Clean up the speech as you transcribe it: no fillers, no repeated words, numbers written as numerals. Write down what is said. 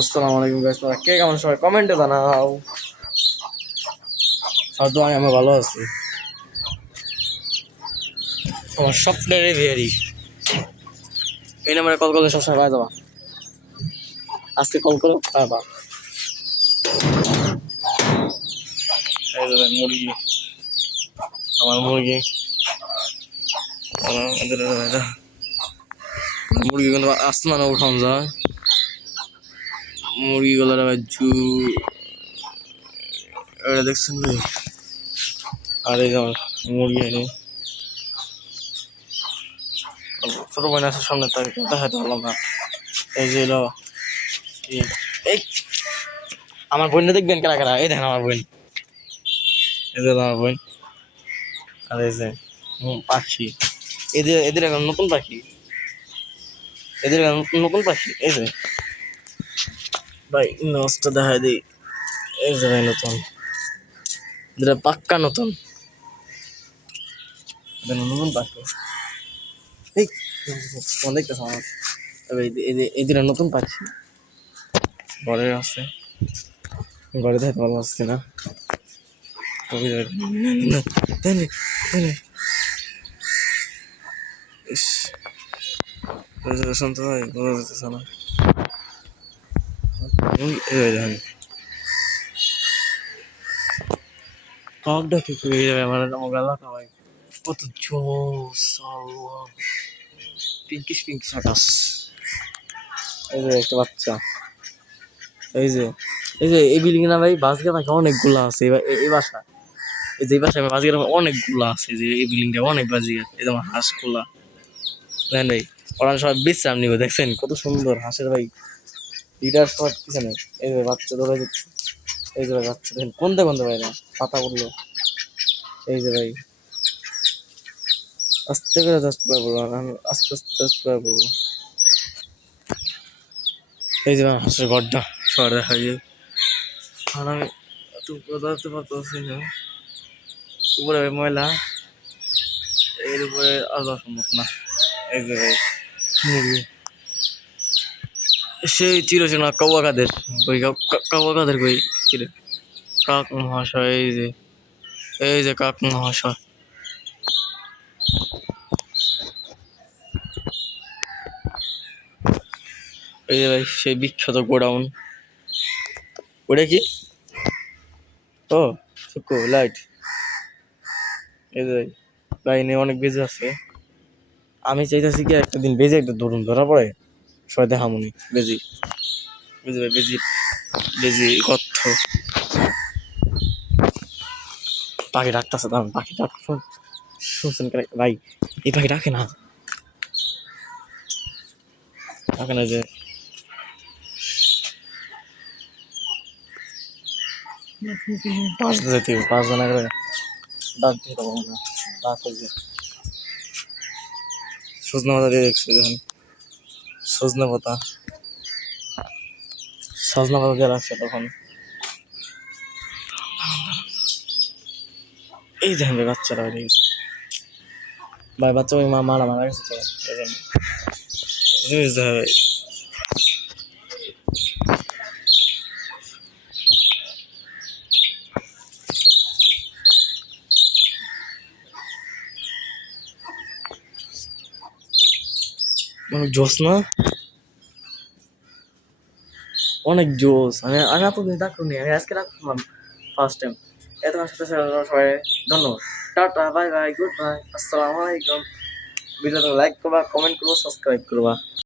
আসসালামু আলাইকুম গাইস, তোমরা কে কেমন সবাই কমেন্টে জানাও। আর তো আমি ভালো আছি। তোমার সফটওয়্যারে ভেরি এই নাম্বারে কল করলে সবসময় পাওয়া যাবা। আজকে কল করো পাবা। এই যে মুরগি, আমার মুরগি, মুরগি কিন্তু আসমানে উঠান যায়। মুরগিগুলোর জু এটা দেখছেন ভাই। আর এই যে আমার মুরগি এনে ছোট বোন আছে সামনে, তাকে দেখাতে পারলাম না। এই যে এলো এই আমার বোনটা দেখবেন কারা কারা। এই দেখেন আমার বোন, এই যে আমার বোন। আর এই যে পাখি, এদের এদের এখন নতুন পাখি, এদের এখন নতুন পাখি। এই যে ভাই নষ্ট দেখা দিই। এই যে ভাই নতুন, এদের পাক্কা নতুন, নতুন পাখি। এই তোমার দেখতেছ আমার এদের নতুন পাখি ঘরে আছে। ঘরে দেখতে ভালো আসছে না। শুনতে হয় বোঝা যেতেছে না। দেখেন কাকটা কি করে যাবে আমার এলাকা ভাই। কত জোস, পিঙ্কিশ পিঙ্কিশ আকাশ। এই যে একটা বাচ্চা, এই যে এই বিল্ডিং না ভাই, বাসগা পাখি অনেকগুলা আছে। এই বাসা, এই যে বাসায় বাজিগার অনেকগুলা আছে। যে এই বিল্ডিংটা অনেক বাজিগার। এই যেমন হাঁসগুলা দেখেন ভাই, ওরা সবাই বিশ্রাম নিবে। দেখছেন কত সুন্দর হাঁসের ভাই লিডার সবার পিছনে। এই যে বাচ্চা ধরে যাচ্ছে, এই যে বাচ্চা দেখেন কোনতে কোনতে ভাই না পাতা পড়লো। এই যে ভাই আস্তে করে জাস্ট করে বলবো, আস্তে আস্তে জাস্ট করে বলবো। এই যে হাঁসের ঘরটা সবার দেখা যায়। আর আমি এত বোঝাতে পারতেছি না, উপরে ময়লা, এর উপরে আসা সম্ভব না। এই যে ভাই মুরগি, সেই চিরচেনা কাউয়া কাদের কই, কাউয়া কাদের কই কিরে, কাক মহাশয়। এই যে কাক মহাশয়। এই যে ভাই সেই বিখ্যাত গোডাউন। ওটা কি? ও সুকো লাইট। এই যে লাইনে অনেক বেজে আছে। আমি চাইতেছি কি একটা দিন বেজে একটা ধরুন ধরা পড়ে সবাই দেখামুনি বেজি। বুঝতে ভাই বেজি, বেজি কথ পাখি ডাকতেছে। দাম পাখি ডাক শুনছেন ভাই? এই পাখি ডাকে না, ডাকে না। যে পাঁচ যেতে 5 জন করে ডাক দিতে পারবো না। ডাক যে সজনা পাতা দিয়ে দেখছি, দেখেন সজনা পাতা, সজনা পাতা দিয়ে রাখছে তখন। এই দেখেন ভাই বাচ্চারা হয়ে গেছে ভাই, বাচ্চা ওই মারা মারা গেছে তো এই জন্য জিনিস দেখা ভাই। অনেক জোস না, অনেক জোস। আমি এতদিন ডাকুনি, আমি আজকে ডাকলাম ফার্স্ট টাইম। এত সাথে সবাই ধন্যবাদ। Tata bye bye good bye, আসসালামু আলাইকুম। ভিডিওটা লাইক করবা, কমেন্ট করবো, সাবস্ক্রাইব করবা।